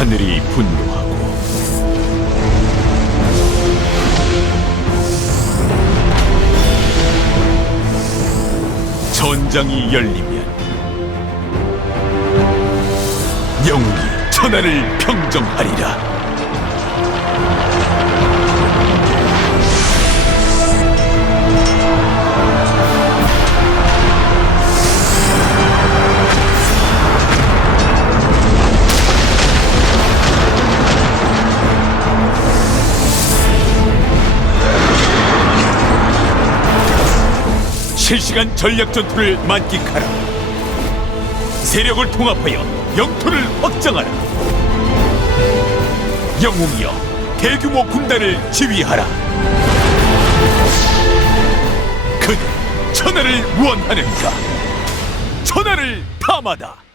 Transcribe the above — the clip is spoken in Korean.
하늘이 분노하고 전장이 열리면 영웅이 천하를 평정하리라. 실시간 전략 전투를 만끽하라. 세력을 통합하여 영토를 확장하라. 영웅이여, 대규모 군단을 지휘하라. 그는 천하를 원하는가? 천하를 탐하다.